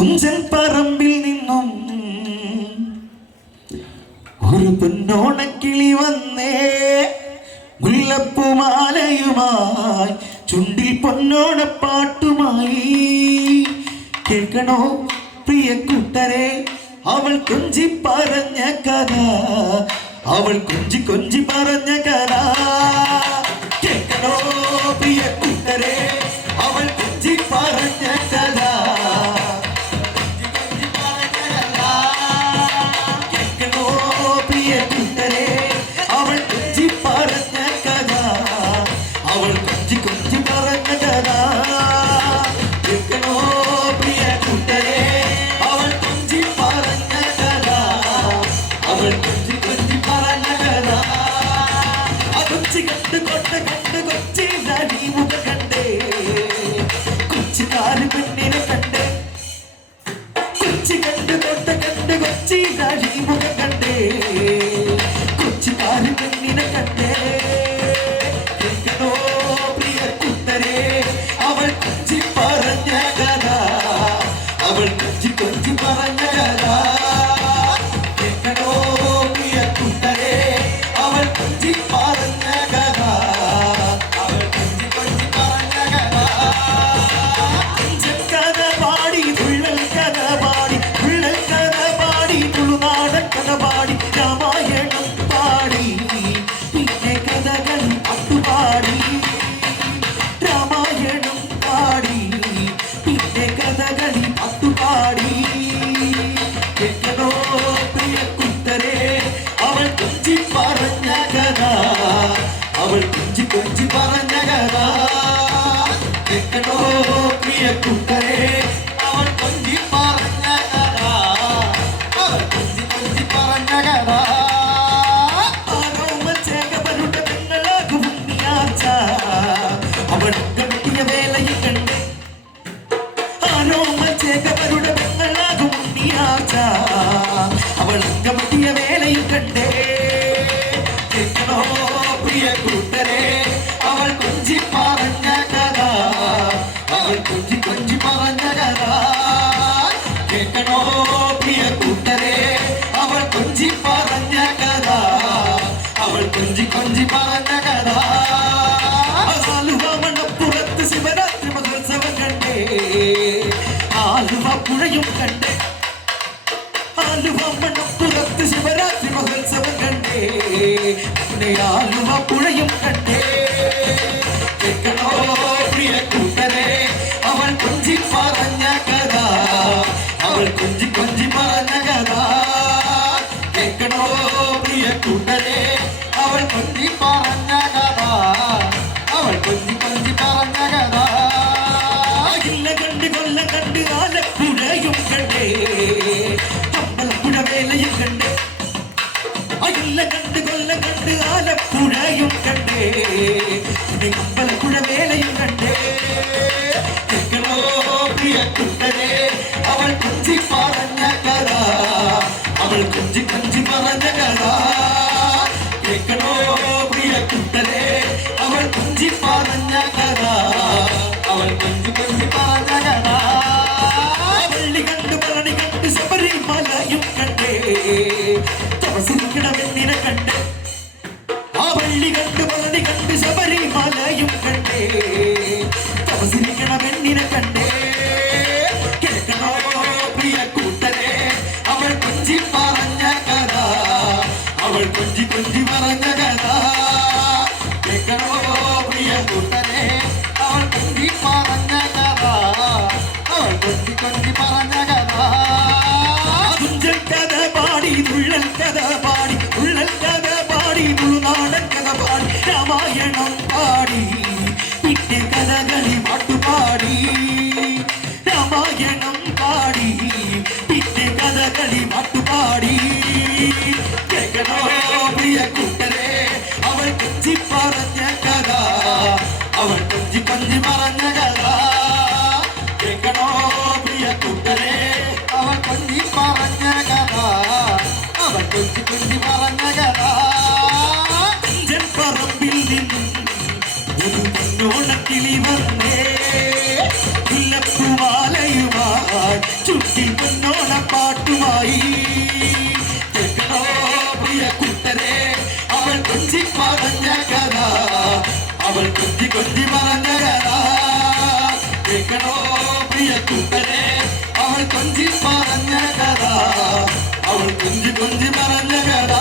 തുഞ്ചൻ പറമ്പിൽ നിന്നും ഒരു പൊന്നോണക്കിളി വന്നേ, മുല്ലപ്പൂമാലയുമായി ചുണ്ടിൽ പൊന്നോണപ്പാട്ടുമായി. കേൾക്കണോ പ്രിയ കൂട്ടരെ, അവൾ കൊഞ്ചി പറഞ്ഞ കഥ, അവൾ കൊഞ്ചി കൊഞ്ചി പറഞ്ഞ കഥ. കേൾക്കണോ പ്രിയ കൂട്ടരെ, അവൾ കൊഞ്ചി പറഞ്ഞ കഥ. കേൾക്കണോ പ്രിയ കൂട്ടരെ, അവൾ കൊഞ്ചി പറഞ്ഞ കഥ, അവൾ കൊഞ്ചി കൊഞ്ചി പറഞ്ഞ കഥ. കേൾക്കണോ പ്രിയ കൂട്ടരെ, അവൾ കൊഞ്ചി പറഞ്ഞ കഥ, അവൾ കൊഞ്ചി കൊഞ്ചി പറഞ്ഞ കഥ. കൊച്ചി കണ്ട് കൊട്ട കണ്ട് കൊച്ചി നടി മുഖ കണ്ടേ, കൊച്ചിക്കാര് പെണ്ണിനെ കണ്ടേ. കൊച്ചി കണ്ട് കൊട്ട കണ്ട് കൊച്ചി നടി മുഖ കണ്ടേ, കൊച്ചിക്കാര് പെണ്ണിനെ കണ്ടേ. കേൾക്കണോ പ്രിയ കൂട്ടരെ, അവൾ കൊഞ്ചി പറഞ്ഞ കഥ, അവൾ കൊഞ്ചി കൊഞ്ചി പറഞ്ഞ കഥ. കേൾക്കണോ പ്രിയ കൂട്ടരെ, അവൾ കൊഞ്ചി പറഞ്ഞ കഥ, അവൾ കൊഞ്ചി കൊഞ്ചി പറഞ്ഞ കഥ. കഥ പാടി തുള്ളൽ കഥ പാടി, തുള്ളൽ കഥ പാടി, തുളുനാടൻ കഥ പാടി, രാമായണം പാടി, പിന്നെ കഥകളി പാട്ടുപാടി. രാമായണം പാടി, പിന്നെ കഥകളി പാട്ടുപാടി. കേൾക്കണോ പ്രിയ കൂട്ടരെ, അവൾ കൊഞ്ചി പറഞ്ഞ കഥ, അവൾ കൊഞ്ചി കൊഞ്ചി പറഞ്ഞ കഥ. കേൾക്കണോ പ്രിയ കൂട്ടരെ, അവൾ കൊഞ്ചി പറഞ്ഞ കഥ, അവൾ കൊഞ്ചി കൊഞ്ചി പറഞ്ഞ കഥ. ആരോമച്ചേകവരുടെ പെങ്ങളാകും ഉണ്ണിയാർച്ച, അവൾ കെട്ടിയ വേലയിൽ കണ്ട്. ആരോമച്ചേകവരുടെ പെങ്ങളാകും ഉണ്ണിയാർച്ച, അവൾ കെട്ടിയ വേലയിൽ കണ്ടേ. കേൾക്കണോ പ്രിയ കൂട്ടരെ, അവൾ കൊഞ്ചി പറഞ്ഞ കഥ, അവൾ കൊഞ്ചി കൊഞ്ചി പറഞ്ഞ കഥ. കേൾക്കണോ പ്രിയ കൂട്ടരെ, അവൾ കൊഞ്ചി പറഞ്ഞ കഥ, അവൾ കൊഞ്ചി കൊഞ്ചി പറഞ്ഞ കഥ. ആലുവ മണപ്പുറത്ത് ശിവരാത്രി മഹോത്സവം കണ്ടേ, ആലുവ പുഴയും കണ്ടേ. ആലുവ മണപ്പുറത്ത് ശിവരാത്രി മഹോത്സവം കണ്ടേ, ആലുവ പുഴയും കണ്ടേ. കേൾക്കണോ പ്രിയ കൂട്ടരെ, അവൾ കൊഞ്ചി പറഞ്ഞ കഥ, അവൾ കൊഞ്ചി കൊഞ്ചി പറഞ്ഞ കഥ. കേൾക്കണോ പ്രിയ കൂട്ടരെ, അവൾ കൊഞ്ചി പറഞ്ഞ കഥ, അവൾ കൊഞ്ചി കൊഞ്ചി പറഞ്ഞ കഥ. ഇല്ല കണ്ട് കൊല്ല കണ്ട് ആലപ്പുഴയും കണ്ടേ, അമ്പലപ്പുഴ വേലയും കണ്ടേ. അയില്ല കണ്ട് കൊല്ല കണ്ട് ആലപ്പുഴയും കണ്ടേ, അമ്പലപ്പുഴ വേലയും കണ്ടേ. കേൾക്കണോ പ്രിയ കൂട്ടരെ, അവൾ കൊഞ്ചി പറഞ്ഞ കഥ, അവൾ കൊഞ്ചി കൊഞ്ചി പറഞ്ഞ കഥ. കേൾക്കണോ പ്രിയ കൂട്ടരെ, അവൾ കൊഞ്ചി പറഞ്ഞ കഥ, അവൾ കൊഞ്ചി കൊഞ്ചി പറഞ്ഞ കഥ. പള്ളി കണ്ട് പളനി കണ്ട് ശബരിമലയും കണ്ടേ, തപസിരിക്കണമെന്നിനെ കണ്ടേ. ആ പള്ളി കണ്ട് പളനി കണ്ട് ശബരിമലയും കണ്ടേ, തപസിരിക്കണമെന്നിനെ കണ്ടേ. കേൾക്കണോ പ്രിയ കൂട്ടരെ, അവൾ കൊഞ്ചി പറഞ്ഞ കഥ, അവൾ കൊഞ്ചി കൊഞ്ചി പറഞ്ഞ കഥ. കേൾക്കണോ പ്രിയ കൂട്ടരെ, അവൾ കൊഞ്ചി പറഞ്ഞ കഥ, അവൾ കൊഞ്ചി കൊഞ്ചി പറഞ്ഞ കഥ. തുഞ്ചൻ കഥ പാടി, തുള്ളൽ കഥ പാടി, തുള്ളൽ കഥ പാടി, തുളുനാടൻ കഥ പാടി, രാമായണം പാടി, പിന്നെ കഥകളി പാട്ടുപാടി. രാമായണം പാടി, പിന്നെ കഥകളി പാട്ടുപാടി. കേൾക്കണോ പ്രിയ കൂട്ടരെ, അവൾ കൊഞ്ചി പറഞ്ഞ കഥ, അവൾ കൊഞ്ചി കൊഞ്ചി പറഞ്ഞ കഥ. കേൾക്കണോ പ്രിയ കൂട്ടരെ, അവൾ ചുട്ടി പൊന്നോണ പാട്ടുമായി കേൾക്കണോ പ്രിയ കൂട്ടരെ അവൾ കൊഞ്ചി പറഞ്ഞ കഥ അവൾ കൊഞ്ചി കൊഞ്ചി പറഞ്ഞ കഥ കേൾക്കണോ പ്രിയ കൂട്ടരെ അവൾ കൊഞ്ചി പറഞ്ഞ കഥ അവൾ കൊഞ്ചി കൊഞ്ചി പറഞ്ഞ കഥ